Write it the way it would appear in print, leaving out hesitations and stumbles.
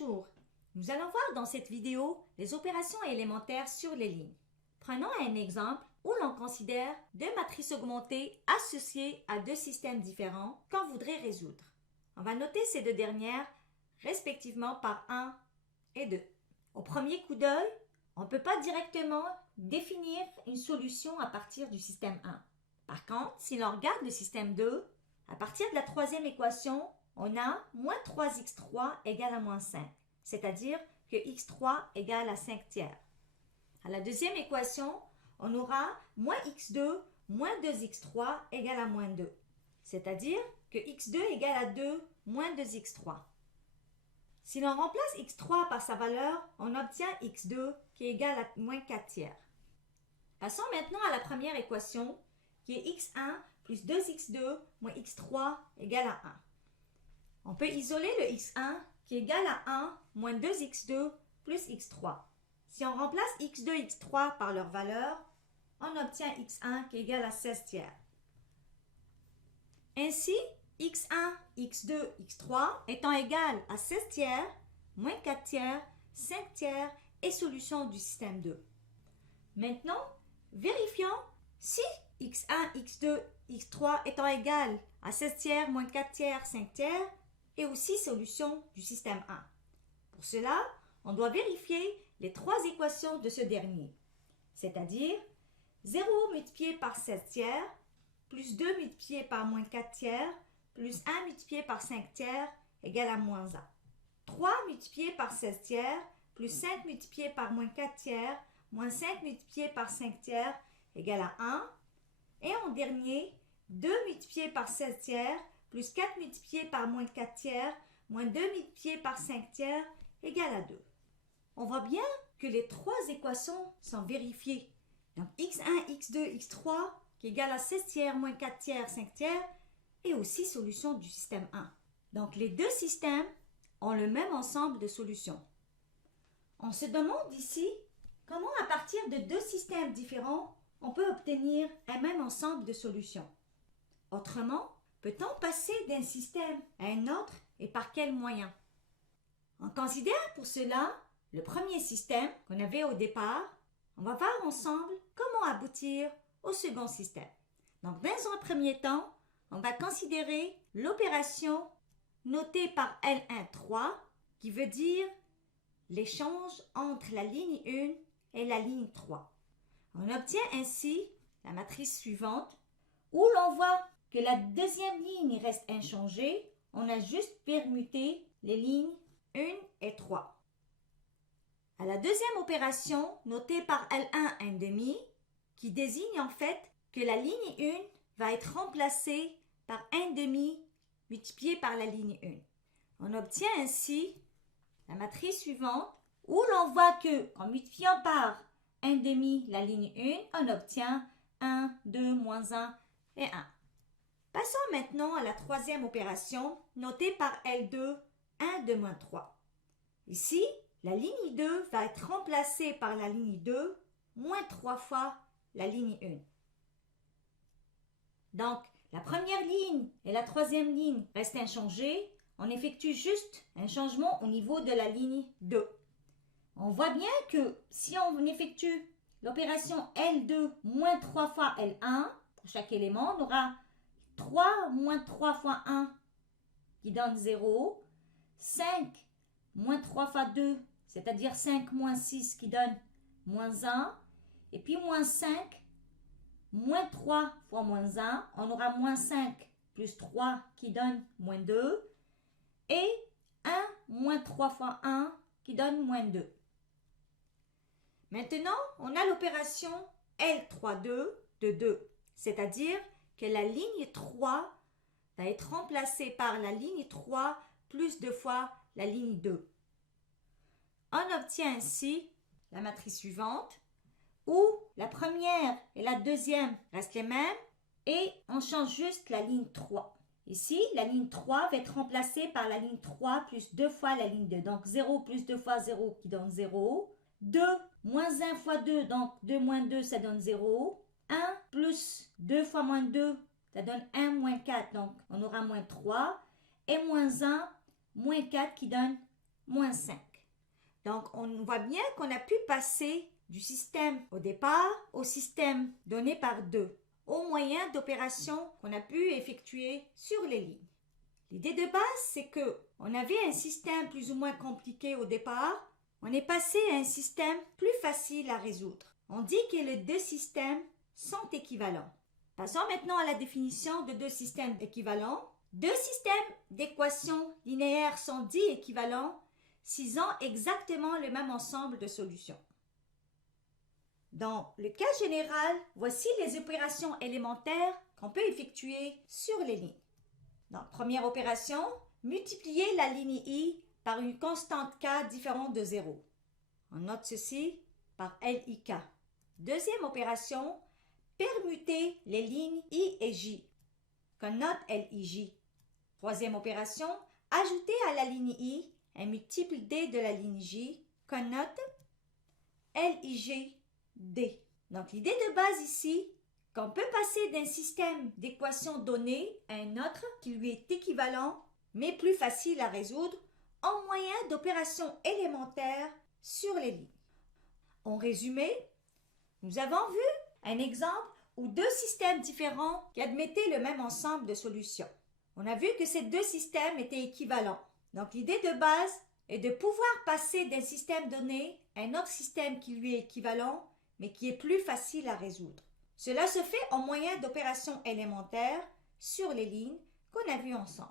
Bonjour, nous allons voir dans cette vidéo les opérations élémentaires sur les lignes. Prenons un exemple où l'on considère deux matrices augmentées associées à deux systèmes différents qu'on voudrait résoudre. On va noter ces deux dernières respectivement par 1 et 2. Au premier coup d'œil, on ne peut pas directement définir une solution à partir du système 1. Par contre, si l'on regarde le système 2, à partir de la troisième équation, on a moins 3x3 égale à moins 5, c'est-à-dire que x3 égale à 5 tiers. À la deuxième équation, on aura moins x2 moins 2x3 égale à moins 2, c'est-à-dire que x2 égale à 2 moins 2x3. Si l'on remplace x3 par sa valeur, on obtient x2 qui est égal à moins 4 tiers. Passons maintenant à la première équation qui est x1 plus 2x2 moins x3 égale à 1. On peut isoler le x1 qui est égal à 1 moins 2x2 plus x3. Si on remplace x2 et x3 par leur valeur, on obtient x1 qui est égal à 16 tiers. Ainsi, x1, x2, x3 étant égal à 16 tiers, moins 4 tiers, 5 tiers et solution du système 2. Maintenant, vérifions si x1, x2, x3 étant égal à 16 tiers, moins 4 tiers, 5 tiers et aussi solution du système 1. Pour cela, on doit vérifier les trois équations de ce dernier, c'est-à-dire 0 multiplié par 16 tiers, plus 2 multiplié par moins 4 tiers, plus 1 multiplié par 5 tiers égale à moins 1. 3 multiplié par 16 tiers, plus 5 multiplié par moins 4 tiers, moins 5 multiplié par 5 tiers égale à 1. Et en dernier, 2 multiplié par 16 tiers, plus 4 multiplié par moins 4 tiers, moins 2 multiplié par 5 tiers égale à 2. On voit bien que les trois équations sont vérifiées. Donc x1, x2, x3 qui est égal à 16 tiers, moins 4 tiers, 5 tiers et aussi solution du système 1. Donc les deux systèmes ont le même ensemble de solutions. On se demande ici comment à partir de deux systèmes différents on peut obtenir un même ensemble de solutions. Autrement, peut-on passer d'un système à un autre et par quels moyens? On considère pour cela le premier système qu'on avait au départ. On va voir ensemble comment aboutir au second système. Donc, dans un premier temps, on va considérer l'opération notée par L1,3 qui veut dire l'échange entre la ligne 1 et la ligne 3. On obtient ainsi la matrice suivante où l'on voit que la deuxième ligne reste inchangée. On a juste permuté les lignes 1 et 3. À la deuxième opération, notée par L1 1/2, qui désigne en fait que la ligne 1 va être remplacée par 1/2 multiplié par la ligne 1. On obtient ainsi la matrice suivante où l'on voit que en multipliant par 1/2 la ligne 1, on obtient 1, 2, moins 1 et 1. Passons maintenant à la troisième opération notée par L2, 1 de moins 3. Ici, la ligne 2 va être remplacée par la ligne 2 moins 3 fois la ligne 1. Donc, la première ligne et la troisième ligne restent inchangées. On effectue juste un changement au niveau de la ligne 2. On voit bien que si on effectue l'opération L2 moins 3 fois L1, pour chaque élément, on aura 3 moins 3 fois 1 qui donne 0, 5 moins 3 fois 2, c'est-à-dire 5 moins 6 qui donne moins 1, et puis moins 5, moins 3 fois moins 1, on aura moins 5 plus 3 qui donne moins 2, et 1 moins 3 fois 1 qui donne moins 2. Maintenant, on a l'opération L3,2 de 2, c'est-à-dire que la ligne 3 va être remplacée par la ligne 3 plus 2 fois la ligne 2. On obtient ainsi la matrice suivante où la première et la deuxième restent les mêmes et on change juste la ligne 3. Ici, la ligne 3 va être remplacée par la ligne 3 plus 2 fois la ligne 2. Donc 0 plus 2 fois 0 qui donne 0. 2 moins 1 fois 2, donc 2 moins 2 ça donne 0. 1 plus 2 fois moins 2, ça donne 1 moins 4, donc on aura moins 3. Et moins 1, moins 4 qui donne moins 5. Donc, on voit bien qu'on a pu passer du système au départ au système donné par 2, au moyen d'opérations qu'on a pu effectuer sur les lignes. L'idée de base, c'est que on avait un système plus ou moins compliqué au départ, on est passé à un système plus facile à résoudre. On dit que les deux systèmes sont équivalents. Passons maintenant à la définition de deux systèmes équivalents. Deux systèmes d'équations linéaires sont dits équivalents s'ils ont exactement le même ensemble de solutions. Dans le cas général, voici les opérations élémentaires qu'on peut effectuer sur les lignes. Dans la première opération, multiplier la ligne I par une constante K différente de 0. On note ceci par LIK. Deuxième opération, permuter les lignes I et J. Qu'on note LIJ. Troisième opération, ajouter à la ligne I un multiple D de la ligne J. Qu'on note LIJ D. Donc l'idée de base ici, qu'on peut passer d'un système d'équations données à un autre qui lui est équivalent, mais plus facile à résoudre, en moyen d'opérations élémentaires sur les lignes. En résumé, nous avons vu un exemple où deux systèmes différents qui admettaient le même ensemble de solutions. On a vu que ces deux systèmes étaient équivalents. Donc l'idée de base est de pouvoir passer d'un système donné à un autre système qui lui est équivalent, mais qui est plus facile à résoudre. Cela se fait en moyen d'opérations élémentaires sur les lignes qu'on a vues ensemble.